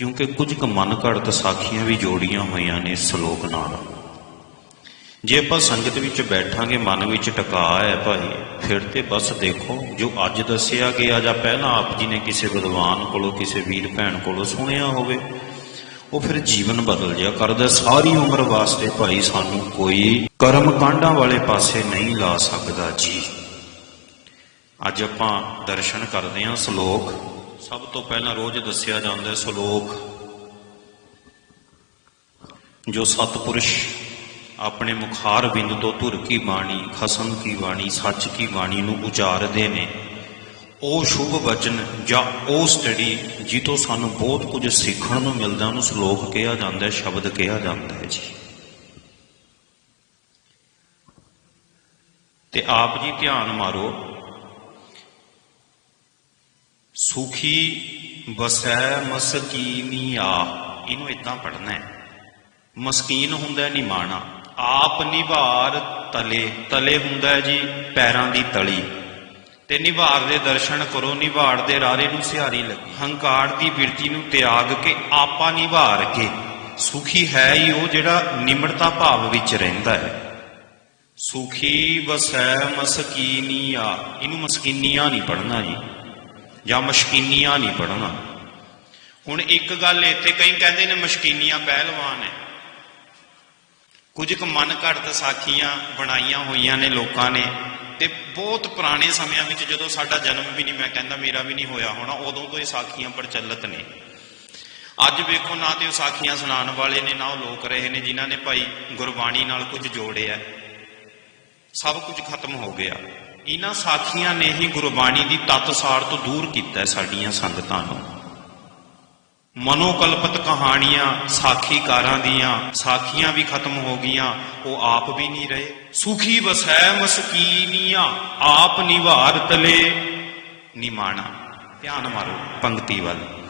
ਕਿਉਂਕਿ ਕੁਝ ਕੁ ਮਨ ਘੜਤ ਸਾਖੀਆਂ ਵੀ ਜੋੜੀਆਂ ਹੋਈਆਂ ਨੇ ਸ਼ਲੋਕ ਨਾਲ। ਜੇ ਆਪਾਂ ਸੰਗਤ ਵਿੱਚ ਬੈਠਾਂਗੇ, ਮਨ ਵਿੱਚ ਟਿਕਾ ਹੈ ਭਾਈ, ਫਿਰ ਤੇ ਬਸ ਦੇਖੋ, ਜੋ ਅੱਜ ਦੱਸਿਆ ਗਿਆ ਜਾਂ ਪਹਿਲਾਂ ਆਪ ਜੀ ਨੇ ਕਿਸੇ ਵਿਦਵਾਨ ਕੋਲੋਂ, ਕਿਸੇ ਵੀਰ ਭੈਣ ਕੋਲੋਂ ਸੁਣਿਆ ਹੋਵੇ, ਉਹ ਫਿਰ ਜੀਵਨ ਬਦਲ ਜਾ ਕਰਦਾ। ਸਾਰੀ ਉਮਰ ਵਾਸਤੇ ਭਾਈ ਸਾਨੂੰ ਕੋਈ ਕਰਮ ਕਾਂਡਾਂ ਵਾਲੇ ਪਾਸੇ ਨਹੀਂ ਲਾ ਸਕਦਾ ਜੀ। ਅੱਜ ਆਪਾਂ ਦਰਸ਼ਨ ਕਰਦੇ ਹਾਂ ਸ਼ਲੋਕ। ਸਭ ਤੋਂ ਪਹਿਲਾਂ ਰੋਜ਼ ਦੱਸਿਆ ਜਾਂਦਾ ਸ਼ਲੋਕ, ਜੋ ਸਤਪੁਰਸ਼ ਆਪਣੇ ਮੁਖਾਰ ਬਿੰਦ ਤੋਂ ਧੁਰ ਕੀ ਬਾਣੀ, ਖਸਮ ਕੀ ਬਾਣੀ, ਸੱਚ ਕੀ ਬਾਣੀ ਨੂੰ ਉਚਾਰਦੇ ਨੇ। ਉਹ ਸ਼ੁਭ ਵਚਨ ਜਾਂ ਉਹ ਸਟੱਡੀ ਜਿੱਤੋਂ ਸਾਨੂੰ ਬਹੁਤ ਕੁਝ ਸਿੱਖਣ ਨੂੰ ਮਿਲਦਾ, ਉਹਨੂੰ ਸ਼ਲੋਕ ਕਿਹਾ ਜਾਂਦਾ ਹੈ, ਸ਼ਬਦ ਕਿਹਾ ਜਾਂਦਾ ਹੈ ਜੀ। ਤੇ ਆਪ ਜੀ ਧਿਆਨ ਮਾਰੋ ਸੁਖੀ ਬਸੈ ਮਸਕੀਨੀਆ ਇਹਨੂੰ ਇਦਾਂ ਪੜਨਾ ਹੈ। ਮਸਕੀਨ ਹੁੰਦਾ ਨਿਮਾਣਾ ਆਪ ਨਿਵਾਰ ਤਲੇ। ਤਲੇ ਹੁੰਦਾ ਹੈ ਜੀ ਪੈਰਾਂ ਦੀ ਤਲੀ। ਤੇ ਨਿਵਾਰ ਦੇ ਦਰਸ਼ਨ ਕਰੋ। ਨਿਵਾਰ ਦੇ ਰਾਰੇ ਨੂੰ ਸਿਹਾਰੀ ਲੱਗੀ। ਹੰਕਾਰ ਦੀ ਬਿਰਤੀ ਨੂੰ ਤਿਆਗ ਕੇ ਆਪਾ ਨਿਵਾਰ ਕੇ। ਸੁਖੀ ਹੈ ਹੀ ਉਹ ਜਿਹੜਾ ਨਿਮਰਤਾ ਭਾਵ ਵਿੱਚ ਰਹਿੰਦਾ ਹੈ। ਸੁਖੀ ਵਸੈ ਮਸਕੀਨੀਆ ਇਹਨੂੰ ਮਸਕੀਨੀਆ ਨਹੀਂ ਪੜਨਾ ਜੀ। ਜਾਂ ਮਸ਼ਕੀਨੀਆਂ ਨਹੀਂ ਪੜਨਾ ਹੁਣ ਇੱਕ ਗੱਲ ਇੱਥੇ ਕਈ ਕਹਿੰਦੇ ਨੇ ਮਸ਼ਕੀਨੀਆਂ ਪਹਿਲਵਾਨ ਹੈ ਕੁਝ ਕੁ ਮਨ ਘੜਤ ਸਾਖੀਆਂ ਬਣਾਈਆਂ ਹੋਈਆਂ ਨੇ ਲੋਕਾਂ ਨੇ ਤੇ ਬਹੁਤ ਪੁਰਾਣੇ ਸਮਿਆਂ ਵਿੱਚ ਜਦੋਂ ਸਾਡਾ ਜਨਮ ਵੀ ਨਹੀਂ, ਮੈਂ ਕਹਿੰਦਾ ਮੇਰਾ ਵੀ ਨਹੀਂ ਹੋਇਆ ਹੋਣਾ, ਉਦੋਂ ਤੋਂ ਇਹ ਸਾਖੀਆਂ ਪ੍ਰਚਲਿਤ ਨੇ। ਅੱਜ ਵੇਖੋ ਨਾ ਤੇ ਉਹ ਸਾਖੀਆਂ ਸੁਣਾਉਣ ਵਾਲੇ ਨੇ, ਨਾ ਉਹ ਲੋਕ ਰਹੇ ਨੇ ਜਿਨ੍ਹਾਂ ਨੇ ਭਾਈ ਗੁਰਬਾਣੀ ਨਾਲ ਕੁਝ ਜੋੜਿਆ। ਸਭ ਕੁਝ ਖਤਮ ਹੋ ਗਿਆ। ਇਹਨਾਂ ਸਾਖੀਆਂ ਨੇ ਹੀ ਗੁਰਬਾਣੀ ਦੀ ਤਤਸਾਰ ਤੋਂ ਦੂਰ ਕੀਤਾ ਸਾਡੀਆਂ ਸੰਗਤਾਂ ਨੂੰ। ਮਨੋਕਲਪਤ ਕਹਾਣੀਆਂ ਸਾਖੀਕਾਰਾਂ ਦੀਆਂ ਸਾਖੀਆਂ ਵੀ ਖਤਮ ਹੋ ਗਈਆਂ, ਉਹ ਆਪ ਵੀ ਨਹੀਂ ਰਹੇ। ਸੁਖੀ ਵਸੈ ਮਸਕੀਨੀਆਂ, ਆਪ ਨਿਵਾਰ ਤਲੇ। ਨਿਮਾਣਾ ਧਿਆਨ ਮਾਰੋ ਪੰਕਤੀ ਵੱਲ।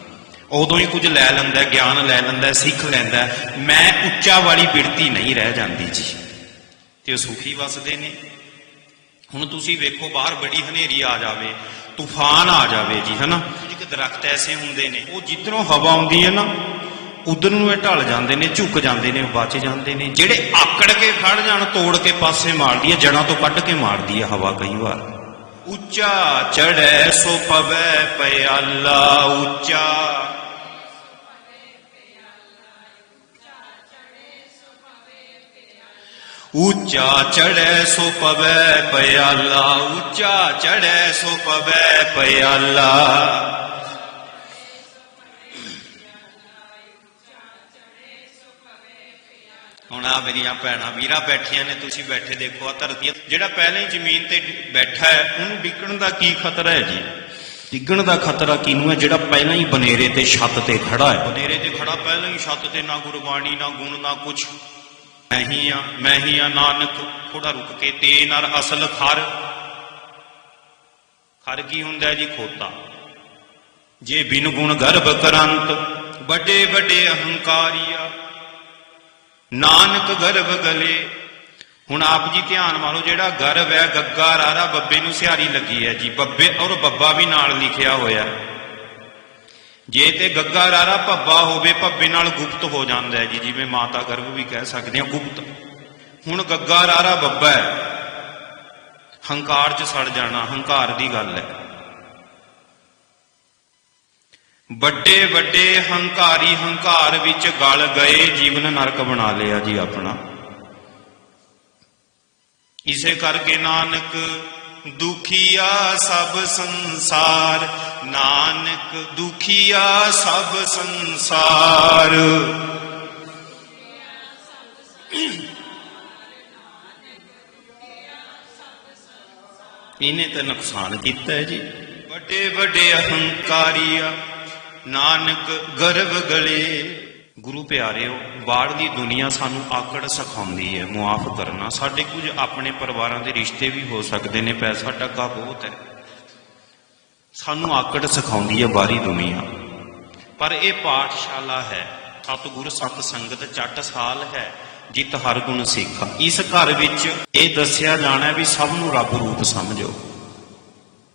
ਉਦੋਂ ਹੀ ਕੁਝ ਲੈ ਲੈਂਦਾ, ਗਿਆਨ ਲੈ ਲੈਂਦਾ, ਸਿੱਖ ਲੈਂਦਾ। ਮੈਂ ਉੱਚਾ ਵਾਲੀ ਬਿਰਤੀ ਨਹੀਂ ਰਹਿ ਜਾਂਦੀ ਜੀ। ਤੇ ਉਹ ਸੁਖੀ ਵਸਦੇ ਨੇ। ਹੁਣ ਤੁਸੀਂ ਵੇਖੋ ਬਾਹਰ ਬੜੀ ਹਨੇਰੀ ਆ ਜਾਵੇ, ਤੂਫਾਨ ਆ ਜਾਵੇ ਜੀ, ਹਨਾ? ਇੱਕ ਦਰਖਤ ਐਸੇ ਹੁੰਦੇ ਨੇ, ਉਹ ਜਿੱਧਰੋਂ ਹਵਾ ਆਉਂਦੀ ਹੈ ਨਾ, ਉਧਰ ਨੂੰ ਇਹ ਢਲ ਜਾਂਦੇ ਨੇ, ਝੁਕ ਜਾਂਦੇ ਨੇ ਬਚ ਜਾਂਦੇ ਨੇ। ਜਿਹੜੇ ਆਕੜ ਕੇ ਖੜ ਜਾਣ, ਤੋੜ ਕੇ ਪਾਸੇ ਮਾਰਦੀ ਹੈ ਜੜਾਂ ਤੋਂ ਕੱਢ ਕੇ ਮਾਰਦੀ ਹੈ ਹਵਾ ਕਈ ਵਾਰ। ਉੱਚਾ ਚੜੈ ਸੋ ਪਵੈ ਪਿਆਲਾ ਉੱਚਾ ਉੱਚਾ ਚੜੈ ਸੋ ਪਵੈ ਪਿਆਲਾ, ਉੱਚਾ ਚੜੈ ਸੋ ਪਵੈ ਪਿਆਲਾ। ਹੁਣ ਆ ਮੇਰੀਆਂ ਭੈਣਾਂ, ਵੀਰਾਂ ਬੈਠੀਆਂ ਨੇ, ਤੁਸੀਂ ਬੈਠੇ ਦੇਖੋ ਆ ਧਰਤੀ ਜਿਹੜਾ ਪਹਿਲਾਂ ਹੀ ਜ਼ਮੀਨ ਤੇ ਬੈਠਾ ਹੈ, ਉਹਨੂੰ ਡਿੱਗਣ ਦਾ ਕੀ ਖਤਰਾ ਹੈ ਜੀ? ਡਿੱਗਣ ਦਾ ਖਤਰਾ ਕਿਹਨੂੰ ਹੈ? ਜਿਹੜਾ ਪਹਿਲਾਂ ਹੀ ਬਨੇਰੇ ਤੇ ਛੱਤ ਤੇ ਖੜਾ ਹੈ। ਬਨੇਰੇ ਤੇ ਖੜਾ, ਪਹਿਲਾਂ ਹੀ ਛੱਤ ਤੇ ਨਾ ਗੁਰਬਾਣੀ, ਨਾ ਗੁਣ, ਨਾ ਕੁਛ। ਮੈਂ ਆ ਮੈਂ ਹੀ ਆ ਨਾਨਕ ਥੋੜਾ ਰੁਕ ਕੇ ਤੇ ਨਰ ਅਸਲ ਖਰ। ਖਰ ਕੀ ਹੁੰਦਾ ਜੀ ਖੋਤਾ? ਜੇ ਬਿਨ ਗੁਣ ਗਰਭ ਕਰੰਤ, ਵੱਡੇ ਵੱਡੇ ਅਹੰਕਾਰੀਆ। ਨਾਨਕ ਗਰਭ ਗਲੇ। ਹੁਣ ਆਪ ਜੀ ਧਿਆਨ ਮਾਰੋ, ਜਿਹੜਾ ਗਰਭ ਹੈ, ਗੱਗਾ ਰਾਰਾ ਬੱਬੇ ਨੂੰ ਸਿਹਾਰੀ ਲੱਗੀ ਹੈ ਜੀ। ਬੱਬੇ ਔਰ ਬੱਬਾ ਵੀ ਨਾਲ ਲਿਖਿਆ ਹੋਇਆ। ਹੈ। ਜੇ ਤੇ ਗੱਗਾ ਰਾਰਾ ਭੱਬਾ ਹੋਵੇ, ਭੱਬੇ ਨਾਲ ਗੁਪਤ ਹੋ ਜਾਂਦਾ ਹੈ ਜੀ, ਜਿਵੇਂ ਮਾਤਾ ਗਰਭ ਵੀ ਕਹਿ ਸਕਦੇ ਹਾਂ, ਗੁਪਤ। ਹੁਣ ਗੱਗਾ ਰਾਰਾ ਬੱਬਾ ਹੈ। ਹੰਕਾਰ 'ਚ ਸੜ ਜਾਣਾ, ਹੰਕਾਰ ਦੀ ਗੱਲ ਹੈ। ਵੱਡੇ ਵੱਡੇ ਹੰਕਾਰੀ ਹੰਕਾਰ ਵਿੱਚ ਗਲ ਗਏ, ਜੀਵਨ ਨਰਕ ਬਣਾ ਲਿਆ ਜੀ ਆਪਣਾ। ਇਸੇ ਕਰਕੇ ਨਾਨਕ ਦੁਖੀਆ ਸਭ ਸੰਸਾਰ ਨਾਨਕ ਦੁਖੀਆ ਸਭ ਸੰਸਾਰ। ਇਹਨੇ ਤਾਂ ਨੁਕਸਾਨ ਕੀਤਾ ਹੈ ਜੀ। ਵੱਡੇ ਵੱਡੇ ਅਹੰਕਾਰੀਆ, ਨਾਨਕ ਗਰਭ ਗਲੇ। ਗੁਰੂ ਪਿਆਰਿਓ, ਬਾੜ ਦੀ ਦੁਨੀਆ ਸਾਨੂੰ ਆਕੜ ਸਿਖਾਉਂਦੀ ਹੈ, ਮੁਆਫ ਕਰਨਾ। ਸਾਡੇ ਕੁਝ ਆਪਣੇ ਪਰਿਵਾਰਾਂ ਦੇ ਰਿਸ਼ਤੇ ਵੀ ਹੋ ਸਕਦੇ ਨੇ, ਪੈਸਾ, ਟੱਕਾ ਬਹੁਤ ਹੈ। ਸਾਨੂੰ ਆਕੜ ਸਿਖਾਉਂਦੀ ਹੈ ਬਾਹਰੀ ਦੁਨੀਆ। ਪਰ ਇਹ ਪਾਠਸ਼ਾਲਾ ਹੈ ਸਤਿਗੁਰ ਸਤ ਸੰਗਤ ਚੱਟ ਸਾਲ ਹੈ, ਜਿਤ ਹਰ ਗੁਣ ਸਿੱਖ। ਇਸ ਘਰ ਵਿੱਚ ਇਹ ਦੱਸਿਆ ਜਾਣਾ ਵੀ ਸਭ ਨੂੰ ਰੱਬ ਰੂਪ ਸਮਝੋ।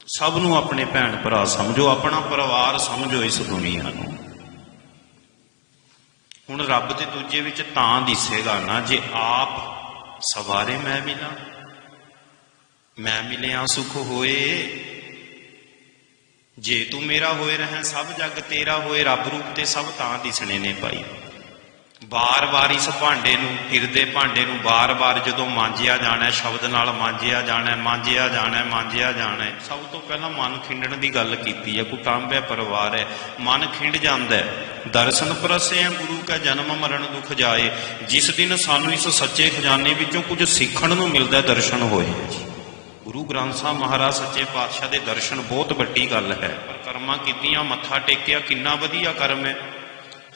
ਸਭ ਨੂੰ ਆਪਣੇ ਭੈਣ ਭਰਾ ਸਮਝੋ, ਆਪਣਾ ਪਰਿਵਾਰ ਸਮਝੋ ਇਸ ਦੁਨੀਆ ਨੂੰ। ਹੁਣ ਰੱਬ ਤੇ ਦੂਜੇ ਵਿੱਚ ਤਾਂ ਦਿਸੇਗਾ ਨਾ, ਜੇ ਆਪ ਸਵਾਰੇ ਮੈਂ ਮਿਲਾਂ। ਮੈਂ ਮਿਲਿਆ ਸੁਖ ਹੋਏ ਜੇ ਤੂੰ ਮੇਰਾ ਹੋਏ ਰਹਿ ਸਭ ਜਗ ਤੇਰਾ ਹੋਏ, ਰੱਬ ਰੂਪ ਤੇ ਸਭ ਤਾਂ ਦਿਸਣੇ ਨੇ ਭਾਈ। ਬਾਰ-ਬਾਰ ਇਸ ਭਾਂਡੇ ਨੂੰ ਹਿਰਦੇ ਭਾਂਡੇ ਨੂੰ ਬਾਰ-ਬਾਰ ਜਦੋਂ ਮਾਂਜਿਆ ਜਾਣਾ, ਸ਼ਬਦ ਨਾਲ ਮਾਂਜਿਆ ਜਾਣਾ ਮਾਂਜਿਆ ਜਾਣਾ ਮਾਂਜਿਆ ਜਾਣਾ, ਸਭ ਤੋਂ ਪਹਿਲਾਂ ਮਨ ਖਿੰਡਣ ਦੀ ਗੱਲ ਕੀਤੀ ਹੈ ਕੁਟੰਬ ਹੈ ਪਰਿਵਾਰ ਹੈ, ਮਨ ਖਿੰਡ ਜਾਂਦਾ ਹੈ। ਦਰਸ਼ਨ ਪ੍ਰਸਿਆ ਗੁਰੂ ਕਾ ਜਨਮ ਮਰਨ ਦੁਖ ਜਾਏ, ਜਿਸ ਦਿਨ ਸਾਨੂੰ ਇਸ ਸੱਚੇ ਖਜ਼ਾਨੇ ਵਿੱਚੋਂ ਕੁਝ ਸਿੱਖਣ ਨੂੰ ਮਿਲਦਾ ਦਰਸ਼ਨ ਹੋਏ। ਜੀ ਗੁਰੂ ਗ੍ਰੰਥ ਸਾਹਿਬ ਮਹਾਰਾਜ ਸੱਚੇ ਪਾਤਸ਼ਾਹ ਦੇ ਦਰਸ਼ਨ ਬਹੁਤ ਵੱਡੀ ਗੱਲ ਹੈ। ਪਰ ਕਰਮਾਂ ਕੀਤੀਆਂ, ਮੱਥਾ ਟੇਕਿਆ, ਕਿੰਨਾ ਵਧੀਆ ਕਰਮ ਹੈ।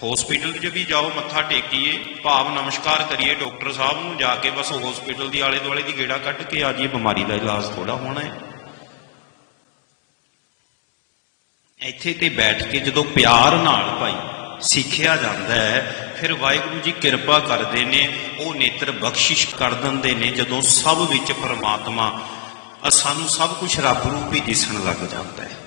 ਹਸਪੀਟਲ 'ਚ ਵੀ ਜਾਓ, ਮੱਥਾ ਟੇਕੀਏ, ਭਾਵ ਨਮਸਕਾਰ ਕਰੀਏ, ਡਾਕਟਰ ਸਾਹਿਬ ਨੂੰ ਜਾ ਕੇ ਬਸ ਹਸਪੀਟਲ ਦੀ ਆਲੇ ਦੁਆਲੇ ਦੀ ਗੇੜਾ ਕੱਢ ਕੇ ਆ ਜਾਈਏ, ਬਿਮਾਰੀ ਦਾ ਇਲਾਜ ਥੋੜਾ ਹੋਣਾ ਹੈ। ਇੱਥੇ ਤੇ ਬੈਠ ਕੇ ਜਦੋਂ ਪਿਆਰ ਨਾਲ ਭਾਈ ਸਿੱਖਿਆ ਜਾਂਦਾ ਹੈ, ਫਿਰ ਵਾਹਿਗੁਰੂ ਜੀ ਕਿਰਪਾ ਕਰਦੇ ਨੇ, ਉਹ ਨੇਤਰ ਬਖਸ਼ਿਸ਼ ਕਰ ਦਿੰਦੇ ਨੇ, ਜਦੋਂ ਸਭ ਵਿੱਚ ਪਰਮਾਤਮਾ ਸਾਨੂੰ ਸਭ ਕੁਝ ਰੱਬ ਰੂਪ ਹੀ ਦਿਸਣ ਲੱਗ ਜਾਂਦਾ ਹੈ।